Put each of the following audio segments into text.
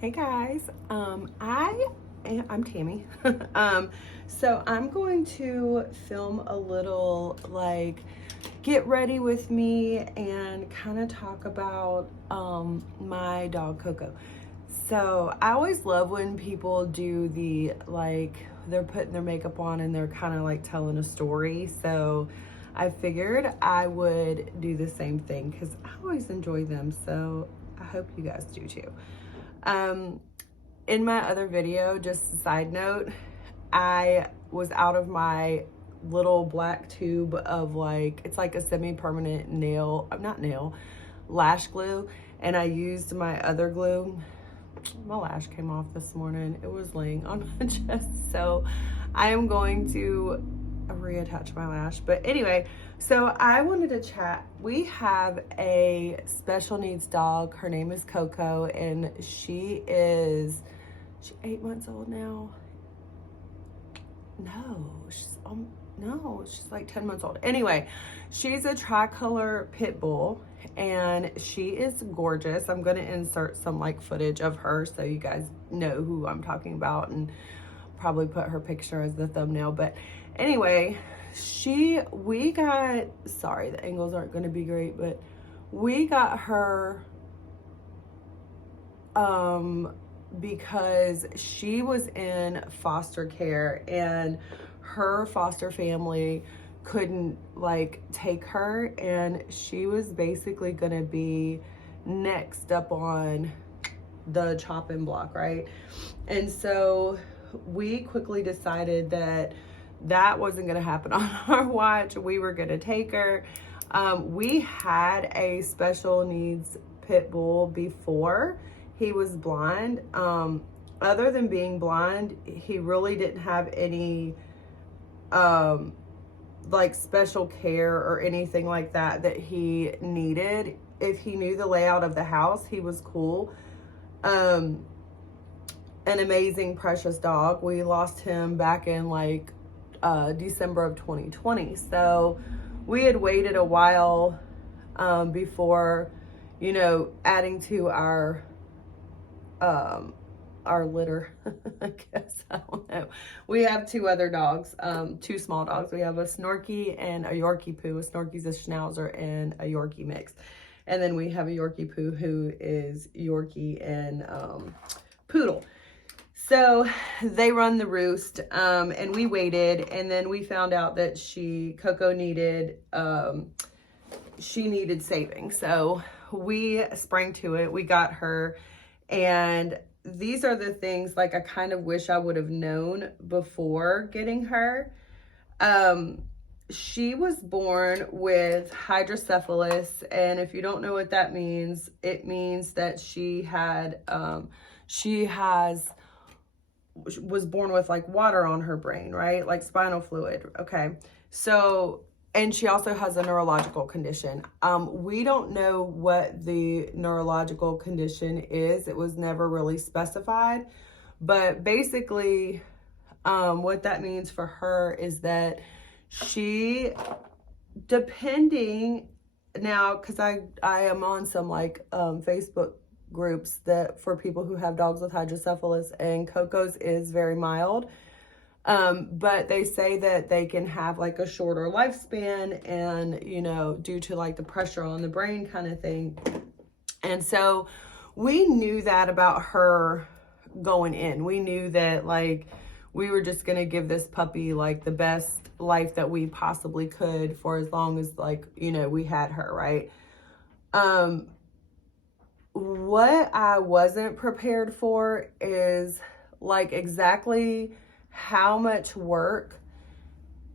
Hey guys, I'm Tammy. So I'm going to film a little like get ready with me and kind of talk about my dog Coco. So I always love when people do the like they're putting their makeup on and they're kind of like telling a story. So I figured I would do the same thing because I always enjoy them. So I hope you guys do too. Um, in my other video, just a side note, I was out of my little black tube of like, it's like a semi-permanent lash glue. And I used my other glue. My lash came off this morning. It was laying on my chest. So I am going to reattach my lash. But anyway, so I wanted to chat. We have a special needs dog. Her name is Coco, and she's 8 months old now. No, she's like 10 months old. Anyway, she's a tricolor pit bull and she is gorgeous. I'm going to insert some like footage of her so you guys know who I'm talking about and probably put her picture as the thumbnail. But anyway, sorry, the angles aren't going to be great, but we got her because she was in foster care and her foster family couldn't like take her, and she was basically gonna be next up on the chopping block, right? And so we quickly decided that that wasn't gonna happen on our watch. We were gonna take her. We had a special needs pit bull before. He was blind. Other than being blind, he really didn't have any like special care or anything like that he needed. If he knew the layout of the house, he was cool. An amazing, precious dog. We lost him back in like December of 2020. So we had waited a while before, adding to our litter. I guess, I don't know. We have two other dogs, two small dogs. We have a Snorky and a Yorkie Poo. A Snorky's a Schnauzer and a Yorkie mix. And then we have a Yorkie Poo who is Yorkie and Poodle. So they run the roost, and we waited, and then we found out that Coco needed, she needed saving. So we sprang to it. We got her, and these are the things like I kind of wish I would have known before getting her. She was born with hydrocephalus, and if you don't know what that means, it means that was born with like water on her brain, right? Like spinal fluid. Okay. So, and she also has a neurological condition. We don't know what the neurological condition is. It was never really specified, but basically, what that means for her is that she, depending now, because I am on some like Facebook groups that for people who have dogs with hydrocephalus, and Coco's is very mild. But they say that they can have like a shorter lifespan and, due to like the pressure on the brain kind of thing. And so we knew that about her going in. We knew that like we were just going to give this puppy like the best life that we possibly could for as long as like, we had her, right? What I wasn't prepared for is like exactly how much work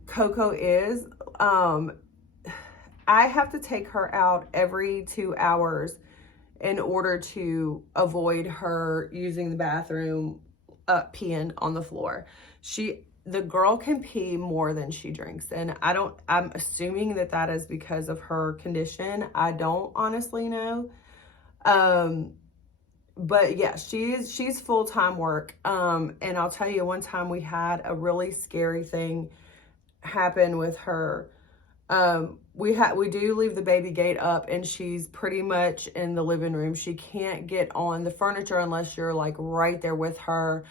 Coco is. I have to take her out every 2 hours in order to avoid her using the bathroom, peeing on the floor. The girl can pee more than she drinks, and I'm assuming that is because of her condition. I don't honestly know. But yeah, she's full-time work. And I'll tell you, one time we had a really scary thing happen with her. We do leave the baby gate up, and she's pretty much in the living room. She can't get on the furniture unless you're like right there with her.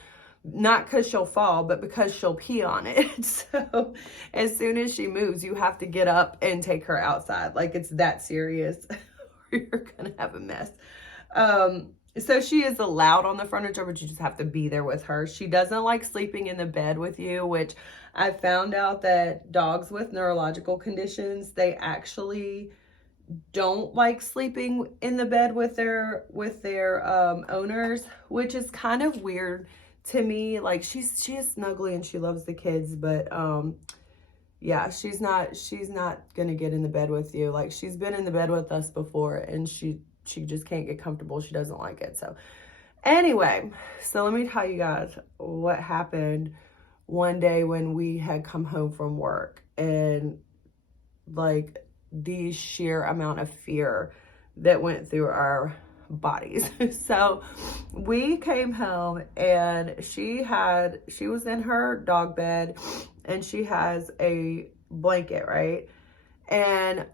Not because she'll fall, but because she'll pee on it. So as soon as she moves, you have to get up and take her outside. Like, it's that serious, or you're gonna have a mess. So she is allowed on the furniture, but you just have to be there with her. She doesn't like sleeping in the bed with you, which I found out that dogs with neurological conditions, they actually don't like sleeping in the bed with their owners, which is kind of weird to me. Like, she is snuggly and she loves the kids, but yeah, she's not gonna get in the bed with you. Like, she's been in the bed with us before, and she just can't get comfortable. She doesn't like it. So anyway, so let me tell you guys what happened one day when we had come home from work, and like the sheer amount of fear that went through our bodies. So we came home, and she was in her dog bed, and she has a blanket, right? And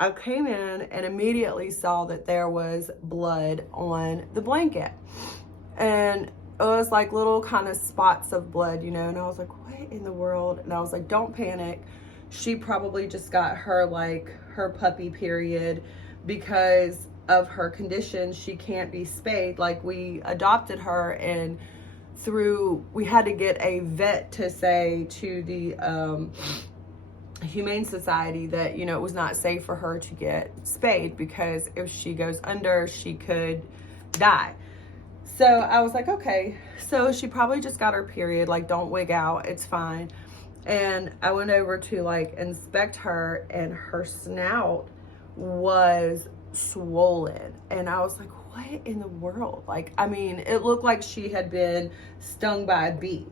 I came in and immediately saw that there was blood on the blanket, and it was like little kind of spots of blood, you know, and I was like, what in the world? And I was like, don't panic. She probably just got her puppy period. Because of her condition, she can't be spayed. Like, we adopted her, and we had to get a vet to say to the Humane Society that, you know, it was not safe for her to get spayed, because if she goes under, she could die. So I was like, okay, so she probably just got her period, like, don't wig out, it's fine. And I went over to like inspect her, and her snout was swollen, and I was like, what in the world? Like, I mean, it looked like she had been stung by a bee.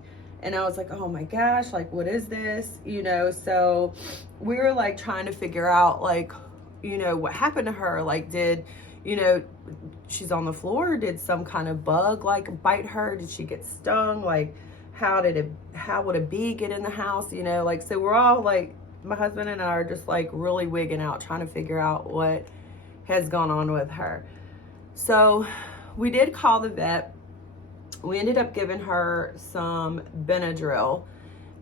And I was like, oh my gosh, like, what is this? You know, so we were like trying to figure out, like, you know, what happened to her. Like, you know, she's on the floor. Did some kind of bug like bite her? Did she get stung? Like, how would a bee get in the house? You know, like, so we're all like, my husband and I are just like really wigging out, trying to figure out what has gone on with her. So we did call the vet. We ended up giving her some Benadryl,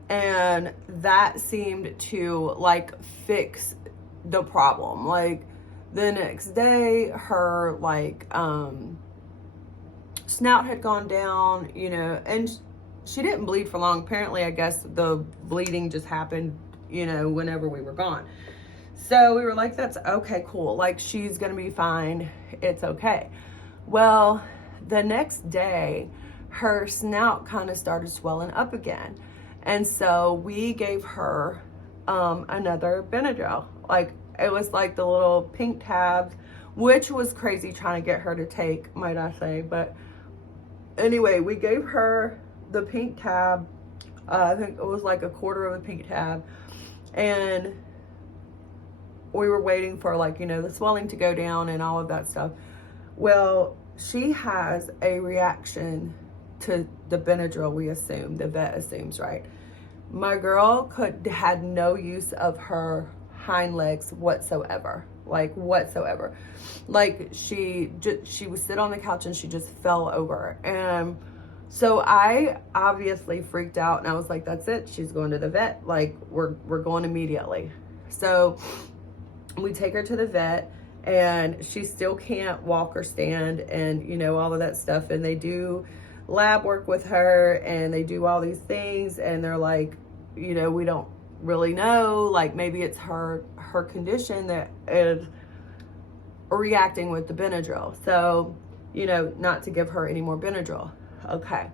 and that seemed to like fix the problem. Like, the next day, her like snout had gone down, you know, and she didn't bleed for long. Apparently, I guess the bleeding just happened, you know, whenever we were gone. So we were like, that's okay, cool. Like, she's gonna be fine. It's okay. Well, the next day, her snout kind of started swelling up again. And so we gave her another Benadryl. Like, it was like the little pink tabs, which was crazy trying to get her to take, might I say. But anyway, we gave her the pink tab. I think it was like a quarter of a pink tab. And we were waiting for, like, you know, the swelling to go down and all of that stuff. Well, she has a reaction to the Benadryl, we assume, the vet assumes, right? My girl had no use of her hind legs whatsoever, like whatsoever. Like, she would sit on the couch and she just fell over. And so I obviously freaked out, and I was like, that's it, she's going to the vet. Like, we're going immediately. So we take her to the vet, and she still can't walk or stand, and, you know, all of that stuff. And they do lab work with her, and they do all these things, and they're like, you know, we don't really know, like, maybe it's her condition that is reacting with the Benadryl. So, you know, not to give her any more Benadryl. Okay,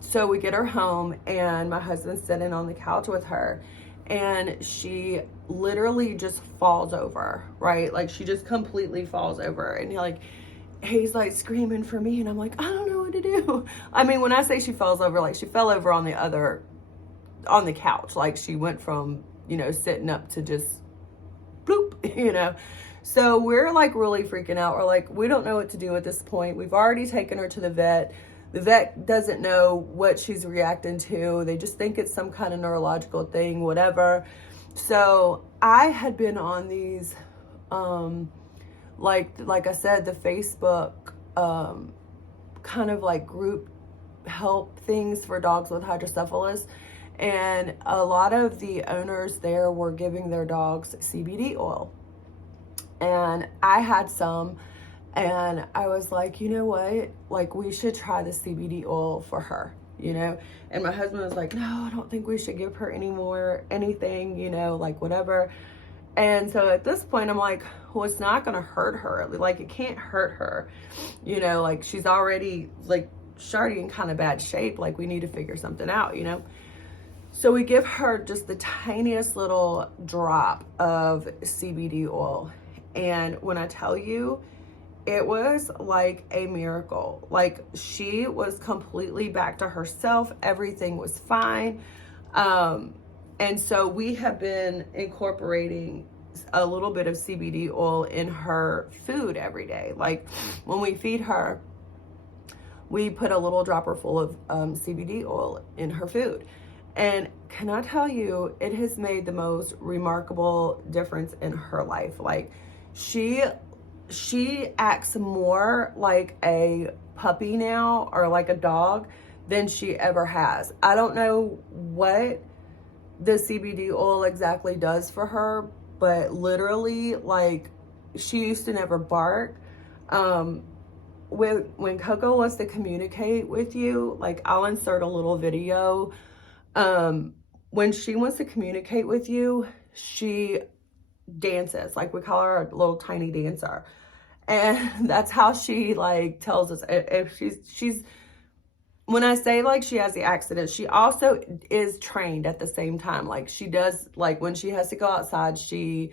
so we get her home, and my husband's sitting on the couch with her, and she literally just falls over, right? Like, she just completely falls over, and he's like screaming for me, and I'm like, I don't know what to do. I mean, when I say she falls over, like, she fell over on the couch. Like, she went from, you know, sitting up to just bloop, you know. So we're like really freaking out. We're like, we don't know what to do at this point. We've already taken her to the vet. The vet doesn't know what she's reacting to. They just think it's some kind of neurological thing, whatever. So I had been on these, like I said, the Facebook, kind of like group help things for dogs with hydrocephalus. And a lot of the owners there were giving their dogs CBD oil. And I had some, and I was like, you know what? Like, we should try the CBD oil for her, you know? And my husband was like, no, I don't think we should give her anything, you know, like whatever. And so at this point, I'm like, well, it's not going to hurt her. Like, it can't hurt her, you know, like she's already like already in kind of bad shape. Like, we need to figure something out, you know? So we give her just the tiniest little drop of CBD oil. And when I tell you, it was like a miracle. Like, she was completely back to herself. Everything was fine. And so we have been incorporating a little bit of CBD oil in her food every day. Like, when we feed her, we put a little dropper full of CBD oil in her food. And can I tell you, it has made the most remarkable difference in her life. Like, she acts more like a puppy now, or like a dog, than she ever has. I don't know what the CBD oil exactly does for her, but literally, like, she used to never bark. When Coco wants to communicate with you, like, I'll insert a little video. When she wants to communicate with you, she dances. Like, we call her a little tiny dancer. And that's how she, like, tells us if she's when I say, like, she has the accident, she also is trained at the same time. Like, she does, like, when she has to go outside, she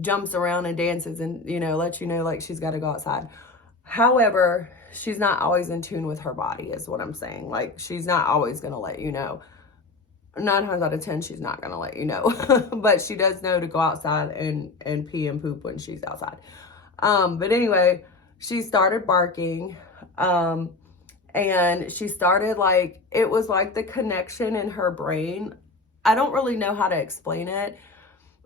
jumps around and dances and, you know, lets you know, like, she's got to go outside. However, she's not always in tune with her body, is what I'm saying. Like, she's not always going to let you know. 9 times out of 10, she's not going to let you know. But she does know to go outside and pee and poop when she's outside. But anyway, she started barking. And she started, like, it was like the connection in her brain. I don't really know how to explain it.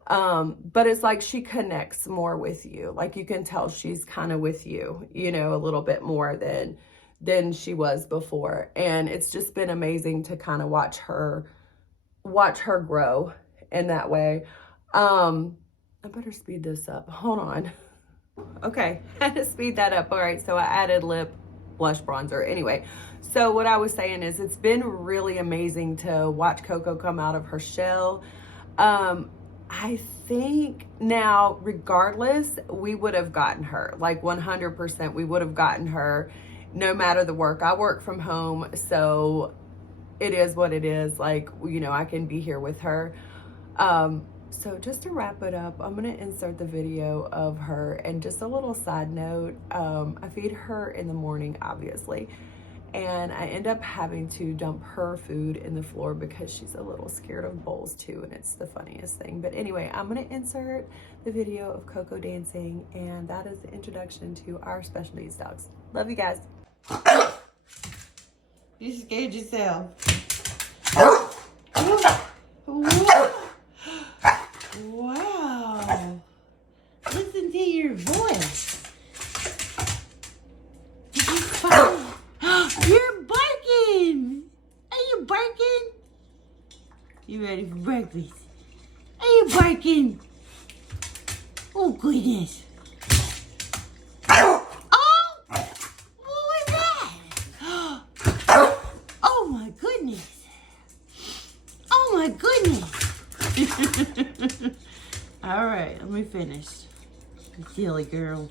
But it's like she connects more with you. Like, you can tell she's kind of with you, you know, a little bit more than she was before. And it's just been amazing to kind of watch her grow in that way. I better speed this up. Hold on. Okay, I had to speed that up. All right, so I added lip blush bronzer. Anyway, so what I was saying is, it's been really amazing to watch Coco come out of her shell. I think now, regardless, we would have gotten her, like 100%, we would have gotten her no matter the work. I work from home, so it is what it is. Like, you know, I can be here with her. So just to wrap it up, I'm going to insert the video of her. And just a little side note, I feed her in the morning, obviously. And I end up having to dump her food in the floor because she's a little scared of bowls too. And it's the funniest thing. But anyway, I'm going to insert the video of Coco dancing. And that is the introduction to our special needs dogs. Love you guys. You scared yourself. Wow. Listen to your voice. Did you find... You're barking. Are you barking? You ready for breakfast? Are you barking? Oh, goodness. Oh! What was that? Oh, my goodness. Oh, my goodness. All right, let me finish. Silly girl.